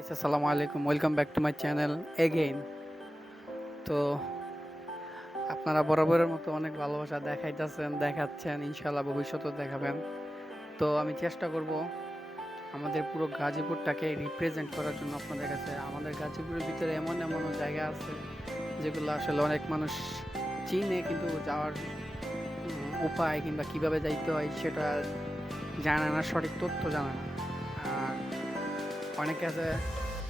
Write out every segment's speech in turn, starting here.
আসসালামু আলাইকুম, welcome back to my channel again. তো আপনারা বরাবরের মতো অনেক ভালোবাসা দেখাচ্ছেন, ইনশাল্লাহ ভবিষ্যতেও দেখাবেন। তো আমি চেষ্টা করব আমাদের পুরো গাজীপুরটাকে রিপ্রেজেন্ট করার জন্য আপনাদের কাছে। আমাদের গাজীপুরের ভিতরে এমন এমন জায়গা আছে যেগুলো আসলে অনেক মানুষ চিনে, কিন্তু যাওয়ার উপায় কিংবা কিভাবে যাইতে হয় সেটা জানে না, সঠিক তথ্য জানে না। আর অনেকে আছে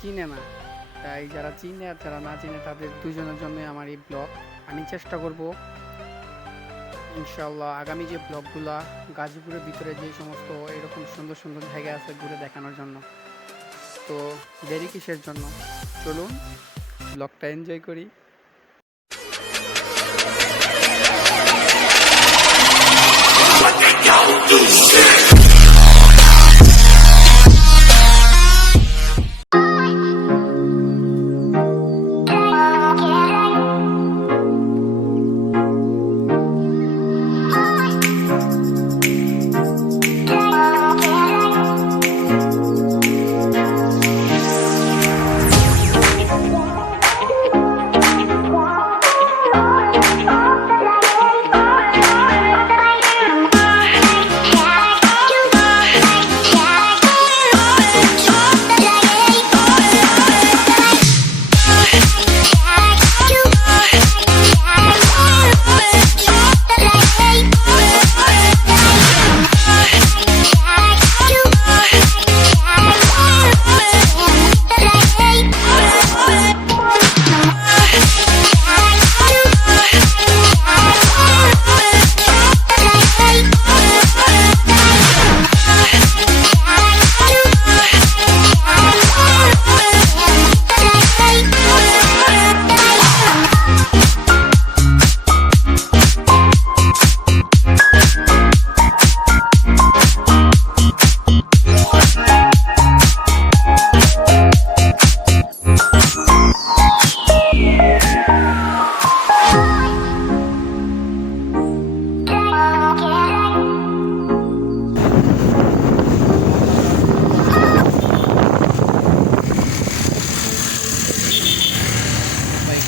চিনে না, তাই যারা চিনে আর যারা না চিনে তাদের দুজনের জন্য আমার এই ব্লগ। আমি চেষ্টা করব ইনশাল্লাহ আগামী যে ব্লগগুলা গাজীপুরের ভিতরে যে সমস্ত এরকম সুন্দর সুন্দর জায়গা আছে ঘুরে দেখানোর জন্য। তো দেরি কিসের জন্য, চলুন ব্লগটা এনজয় করি।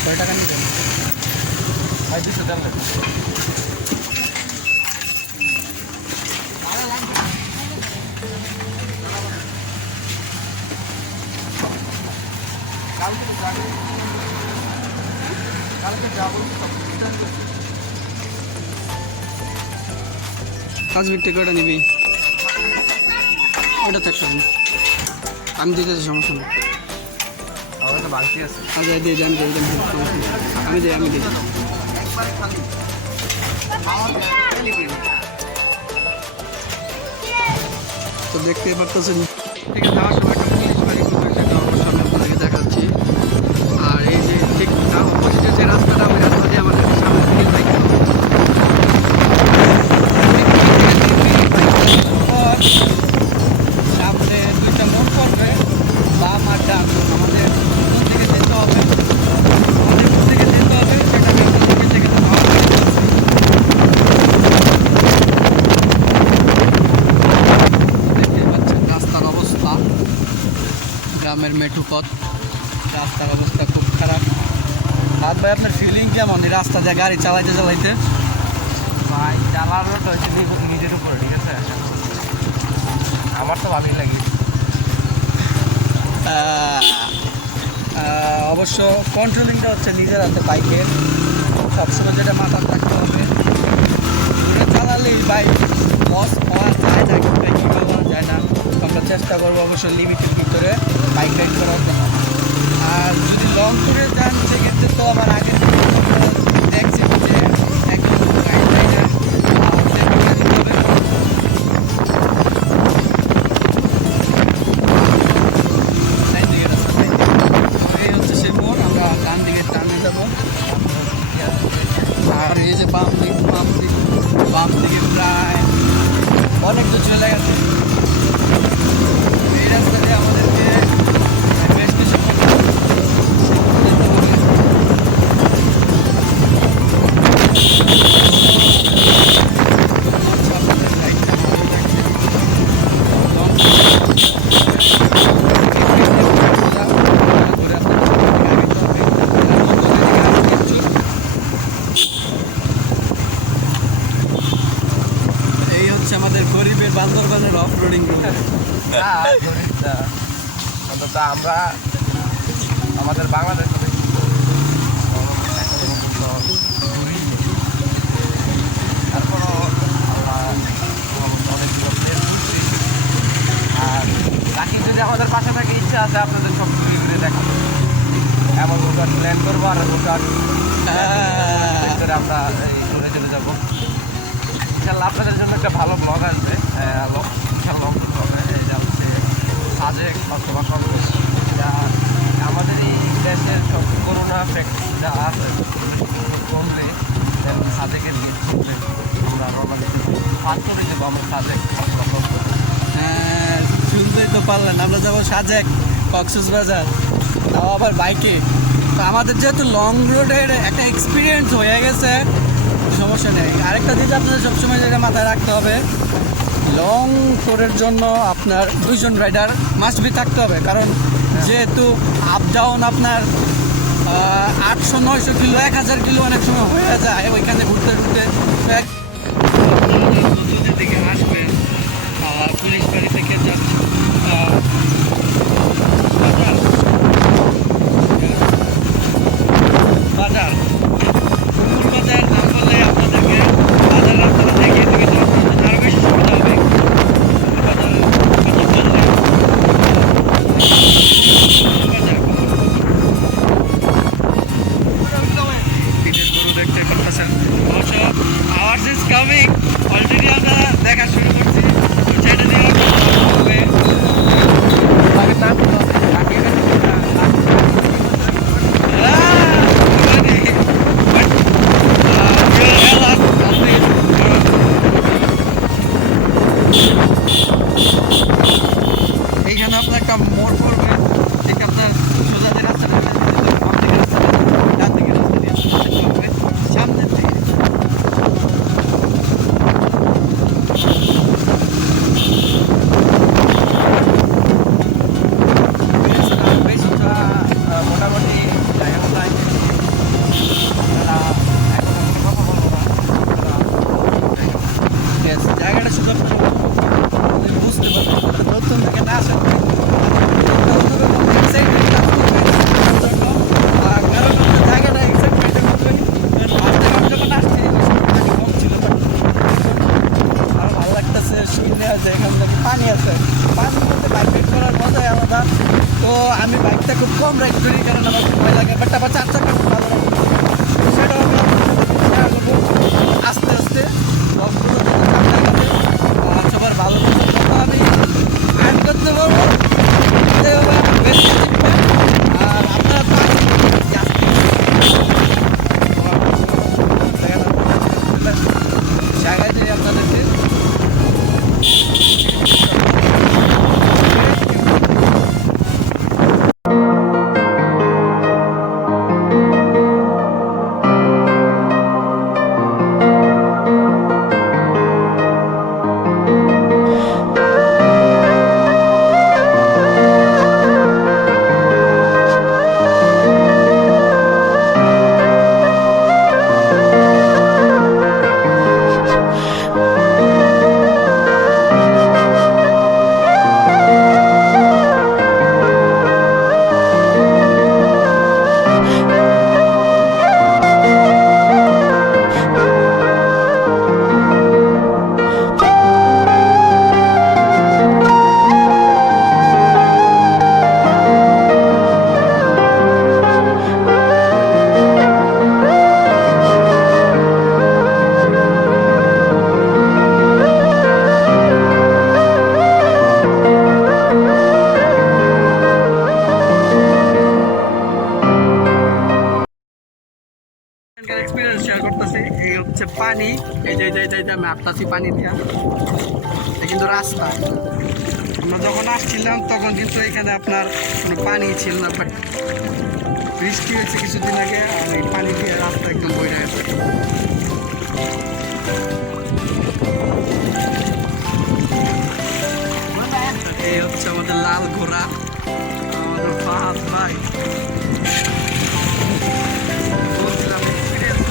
কয় টাকা নিবেন? ভাই 200 টাকা লাগবে। কালকে যাবো। 5 মিনিট কয়টা নিবি? ওটা তো একটা আমি দিতে সমস্যা নেই। আচ্ছা দিয়ে দেন, আমি দিই তো দেখতেই পারতেছেন থেকে যাওয়ার সময় একটা পুলিশ বাড়ি করবে, সেটা অবশ্যই আমি আপনাদেরকে দেখাচ্ছি। আর এই যে ঠিক অপোজিটে যে রাস্তাটা, ওই রাস্তা দিয়ে আমাদের সামনের দিকে যাইতে হবে। সামনে দুইটা মোড় পড়বে, বাম আর ডান। আমাদের দিকে যেতে হবে, সেটাকে দিকে থেকে দেখতে পাচ্ছেন রাস্তার অবস্থা, গ্রামের মেঠু পথ, রাস্তার অবস্থা খুব খারাপ। আর ভাই আপনার ফিলিং কেমন এই রাস্তা দিয়ে গাড়ি চালাইতে? ভাই চালানোটা হচ্ছে নিজের উপর, ঠিক আছে? আমার তো ভালোই লাগে। অবশ্য কন্ট্রোলিংটা হচ্ছে নিজের হাতে, বাইকের সবসময় যেটা মাথায় থাকতে হবে, ঘুরে চালালেই বাইক লস হওয়া যায় না, কিন্তু কী বলা যায় না। আমরা চেষ্টা করবো অবশ্যই লিমিটের ভিতরে বাইক রাইড করার জন্য। আর যদি লং ট্যুরে যান সেক্ষেত্রে তো আবার আগে দেখছি যে একদম গাইড রাইডার আর এই যে বাম দিকে প্রায় অনেক দূর চলে গেছে। এই রাস্তা দিয়ে আমাদেরকে বেশ কিছু কিন্তু আমরা আমাদের বাংলাদেশে তারপরও আমরা অনেকগুলো প্লেস ঘুরছি। আর বাকি যদি আমাদের পাশাপাশি ইচ্ছা আছে আপনাদের সব ঘুরে ঘুরে দেখাবো, এমন রুটার প্ল্যান করবো আর রুটার আমরা এই ঘুরে চলে যাবো। ইনশাল্লাহ আপনাদের জন্য একটা ভালো ব্লগ আসবে, ইনশাল্লাহ হবে। এটা হচ্ছে সাজেক অথবা কংগ্রেস, যা আমাদের এই দেশের সব করোনা যা আছে কমলে সাজেকের গেট খুলবে, আমরা রওনা দিতে পাঁচশোরে যাবো আমরা সাজেক অথবা কংগ্রেস। হ্যাঁ, শুনতেই তো পারলেন, আমরা যাবো সাজেক কক্সবাজার, তাও আবার বাইকে। তো আমাদের যেহেতু লং রোডের একটা এক্সপিরিয়েন্স হয়ে গেছে, সমস্যা নেই। আরেকটা জিনিস আপনাদের সবসময় যেটা মাথায় রাখতে হবে, লং ট্যুরের জন্য আপনার 2 জন রাইডার মাস্ট বি থাকতে হবে। কারণ যেহেতু আপ ডাউন আপনার 800-900 কিলো 1000 কিলো অনেক সময় হয়ে যায় ওইখানে ঘুরতে ঘুরতে। নদীর দিকে আসবেন, পুলিশ বাড়ি থেকে যাচ্ছে বাজার, কুকুর বাজার নাম বললে আপনাদেরকে বাজার রাস্তাটা দেখিয়ে দিবে, তো আপনাদের আরও বেশি সুবিধা হবে। দেখতে পাচ্ছেন অবশ্য আওয়ার্স ইজ কামিং, অলরেডি আমরা দেখা শুরু করছি। সেটা দিয়ে হবে এইখানে আপনার একটা মোড় পড়বে, যেটা আপনার সোজা যে রাস্তাটা ডান দিকে রাস্তা দিয়ে আসবে সামনের দিকে। মোটামুটি জায়গাটা জায়গাটা শুধু আপনারা বুঝতে পারবেন, নতুন থেকে না আসেন কারণ জায়গাটা এক্সাক্ট যখন আসছি কম ছিল, আরো ভালো লাগতেছে। শুনলে আছে এখান থেকে পানি আছে, পানির মধ্যে বাইক রাইড করার মজাই আলাদা। তো আমি বাইকটা খুব কম রাইড করি, কারণ আমার খুব ভয় লাগে, বাট আবার 4 চাকা খুব ভালো লাগে। সেটাও আমি শেয়ার করবো আস্তে আস্তে সবগুলো যত সামনে গেছে সবার ভালো কথা আমি আর্ন করতে পারবো, বেশি জিতবে। আর আপনারা জায়গায় যাই আপনাদেরকে এক্সপিরিয়েন্স শেয়ার করতেছি। এই হচ্ছে পানি, এই যে আমি আসতেছি পানি দিয়া, এটা কিন্তু রাস্তা। আমরা যখন আসছিলাম তখন কিন্তু এখানে আপনার কোনো পানি ছিল না, বাট বৃষ্টি হয়েছে কিছুদিন আগে, আর এই পানি দিয়ে রাস্তা একদম বইটা গেছে। এই হচ্ছে আমাদের লাল ঘোড়া, আমাদের ফাহাদ ভাই।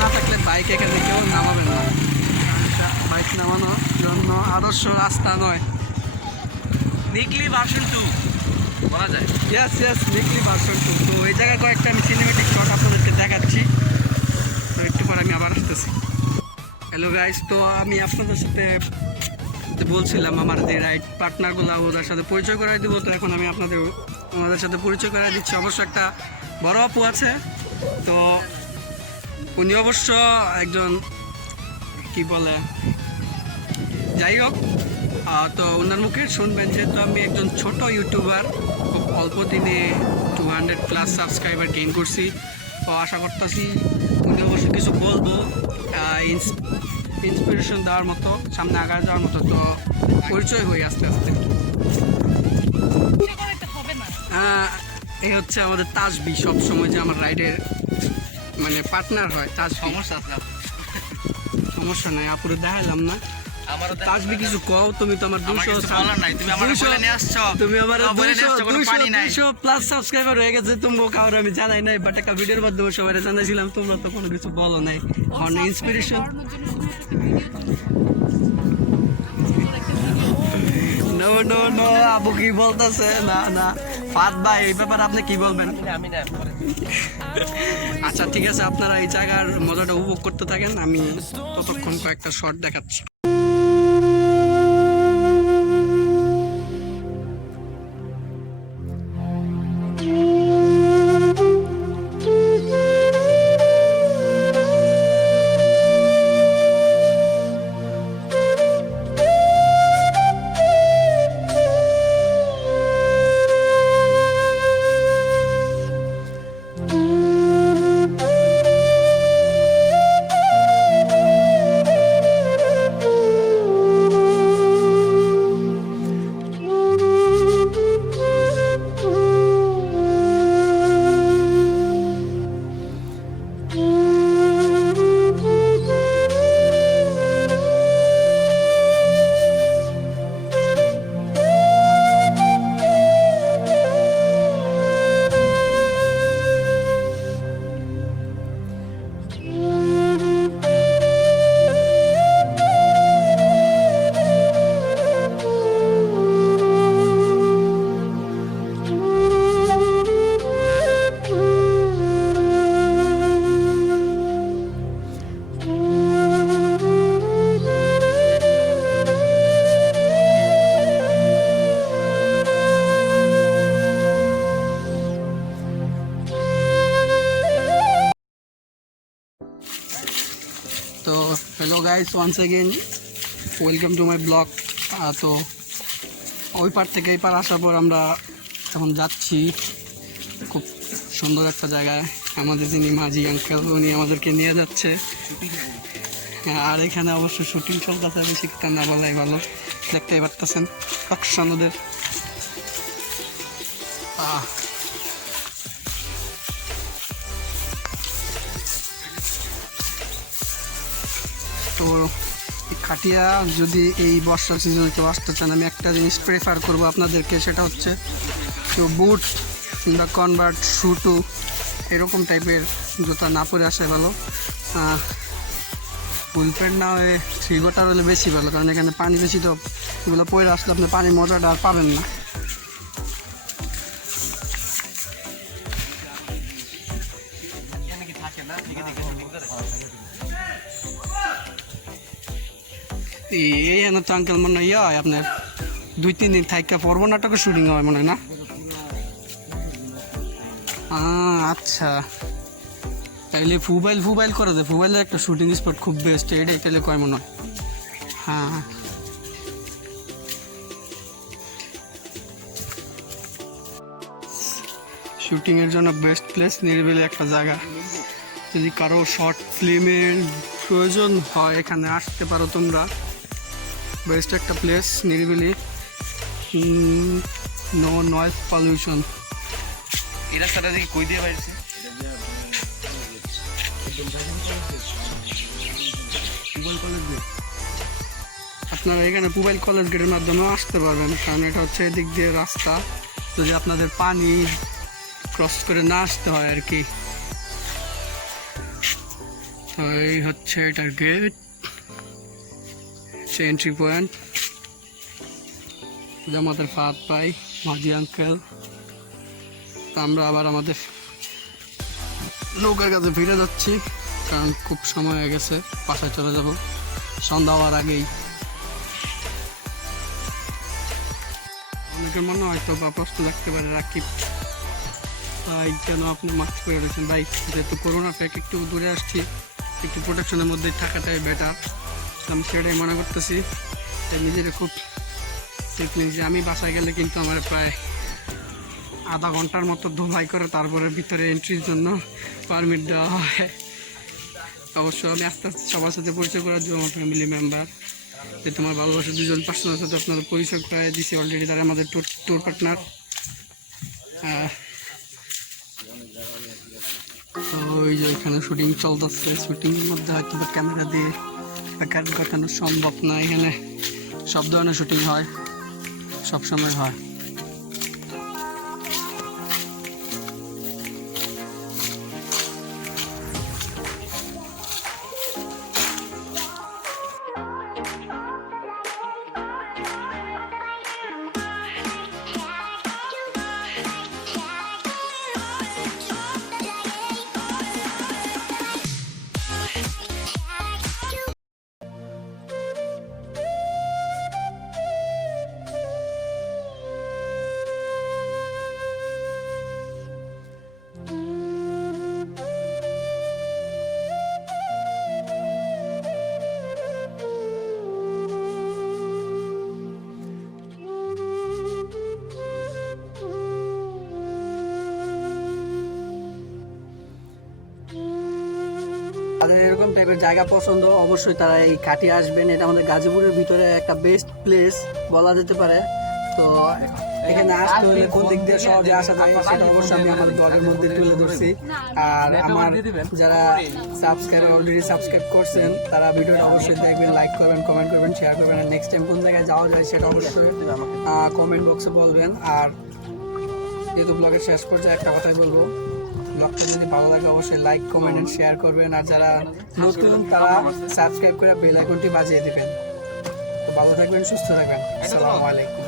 না থাকলে বাইক এখানে কেউ নামাবেন না, বাইক নামানোর জন্য আদর্শ রাস্তা নয়। নিকলি ভার্সন 2 বলা যায়। Yes yes weekly version 2। তো এই জায়গায় কয়েকটা আমি সিনেমেটিক শট আপনাদেরকে দেখাচ্ছি। তো একটু পর আমি আবার আসতেছি। হ্যালো গাইস, তো আমি আপনাদের সাথে বলছিলাম আমার যে রাইড পার্টনারগুলো ওদের সাথে পরিচয় করাই দেবো। তো এখন আমি ওনাদের সাথে পরিচয় করাই দিচ্ছি। অবশ্য একটা বড় আপু আছে, তো উনি অবশ্য একজন কি বলে, যাই হোক, তো ওনার মুখে শুনবেন যেহেতু আমি একজন ছোট ইউটিউবার, খুব অল্প দিনে 200+ সাবস্ক্রাইবার গেইন করছি। তো আশা করতেছি উনি অবশ্য কিছু বলবো, ইন্সপিরেশন দেওয়ার মতো, সামনে আগায় যাওয়ার মতো। তো পরিচয় হয়ে আস্তে আস্তে। এই হচ্ছে আমাদের তাজবি, সবসময় যে আমার রাইডের মানে পার্টনার হয়। সমস্যা আছে সমস্যা নাই, আপুরে দেখাইলাম না। আমারও তাজবি কিছু কও, তুমি তো আমার 200 নাই, তুমি আমার বলে নিয়ে আসছো, তুমি আমার বলে নিয়ে আসছো, কোনো পানি নাই। 200+ সাবস্ক্রাইবার হয়ে গেছে। তোমরা কাউরে আমি জানাই নাই, বাট একটা ভিডিওর মাধ্যমে সবাই জানাইছিলাম, তোমরা তো কোনো কিছু বলো নাই। On inspiration no no no, আপু কি বলতেছে? না না ফাদ ভাই, এই ব্যাপারে আপনি কি বলবেন? আমি না আচ্ছা ঠিক আছে, আপনারা এই জায়গার মজাটা উপভোগ করতে থাকেন, আমি ততক্ষণ কয়েকটা শট দেখাচ্ছি। তো hello guys, once again welcome to my blog. তো ওই পার থেকে এই পার আসার পর আমরা এখন যাচ্ছি খুব সুন্দর একটা জায়গায়। আমাদের যিনি মাঝি আঙ্কেল, উনি আমাদেরকে নিয়ে যাচ্ছে। আর এখানে অবশ্য শুটিং চলতেছে, বেশি না বলাই ভালো, দেখতেই পারতেছেন অকশন ওদের। তো খাটিয়া যদি এই বর্ষার সিজনে কেউ আসতে চান, আমি একটা জিনিস প্রেফার করবো আপনাদেরকে, সেটা হচ্ছে কেউ বুট কিংবা কনভার্ট শুটু এরকম টাইপের জুতা না পরে আসে ভালো। ফুল প্যান্ট না হয়ে 3/4 হলে বেশি ভালো, কারণ এখানে পানি বেশি, তো এগুলো পরে আসলে আপনি পানির মজাটা আর পাবেন না। এই তো আঙ্কেল মনে হয় হয় আপনার 2-3 দিন থাইকা পর্ব নাটকের শুটিং হয় মনে হয় না? আচ্ছা, তাইলে ফুবাইল করে দেয়। ফুবাইলের একটা শুটিং স্পট খুব বেস্ট, এটাই তাহলে কয় মনে হয়। হ্যাঁ শুটিংয়ের জন্য বেস্ট প্লেস, নিরিবিলি একটা জায়গা। যদি কারো শর্ট ফিল্মের প্রয়োজন হয় এখানে আসতে পারো তোমরা। বেস্ট একটা প্লেস, নিরিবিলি, নো নয়েজ পলিউশন। এই রাস্তাটা দেখি কই দিয়ে বাইরেছে? আপনারা এখানে পুবাইল কলেজ গেটের মাধ্যমেও আসতে পারবেন, কারণ এটা হচ্ছে এদিক দিয়ে রাস্তা, যদি আপনাদের পানি ক্রস করে না আসতে হয় আর কি। তো এই হচ্ছে এটার গেট, এন্ট্রি পয়েন্ট। আমাদের ফাদ ভাই, মাঝি আঙ্কেল, আমরা আবার আমাদের নৌকার কাছে ফিরে যাচ্ছি, কারণ খুব সময় হয়ে গেছে, বাসায় চলে যাব সন্ধ্যা হওয়ার আগেই। অনেকের মনে হয়তো বা প্রশ্ন রাখতে পারে, রাকিব ভাই কেন আপনি মাস্ক পরে রয়েছেন? ভাই যেহেতু করোনা থেকে একটু দূরে আসছি, একটু প্রোটেকশনের মধ্যে থাকাটাই বেটার, আমি সেটাই মনে করতেছি। নিজের খুব সেফ নিজে। আমি বাসায় গেলে কিন্তু আমার প্রায় আধা ঘন্টার মতো ধোলাই করে তারপরে ভিতরে এন্ট্রির জন্য পারমিট দেওয়া হয়। অবশ্য আমি আস্তে আস্তে সবার সাথে পরিচয় করার জন্য আমার ফ্যামিলি মেম্বার, যে তোমার ভালোবাসা দুজন পার্সনের সাথে আপনারা পরিচয় করে দিচ্ছি অলরেডি, তারা আমাদের ট্যুর পার্টনার। ওই যে এখানে শুটিং চলতেছে, শুটিংয়ের মধ্যে হয়তো ক্যামেরা দিয়ে গান কাটানো সম্ভব না। এখানে সব ধরনের শুটিং হয়, সবসময় হয়। তাদের এরকম টাইপের জায়গা পছন্দ, অবশ্যই তারা এই কাটি আসবেন। এটা আমাদের গাজীপুরের ভিতরে একটা বেস্ট প্লেস বলা যেতে পারে। তো এখানে আসতে হলে কোন দিক দিয়ে সহজে আসা যায় সেটা অবশ্যই আমি আমার ব্লগের মধ্যে তুলে ধরছি। আর আমার যারা অলরেডি সাবস্ক্রাইব করছেন তারা ভিডিওটা অবশ্যই দেখবেন, লাইক করবেন, কমেন্ট করবেন, শেয়ার করবেন। আর নেক্সট টাইম কোন জায়গায় যাওয়া যায় সেটা অবশ্যই কমেন্ট বক্সে বলবেন। আর যেহেতু ব্লগের শেষ পর্যায়ে একটা কথাই বলবো, ব্লগটা যদি ভালো লাগে অবশ্যই লাইক, কমেন্ট এন্ড শেয়ার করবেন। আর যারা নতুন তারা সাবস্ক্রাইব করে বেল আইকনটি বাজিয়ে দিবেন। তো ভালো থাকবেন, সুস্থ থাকবেন। আসসালামু আলাইকুম।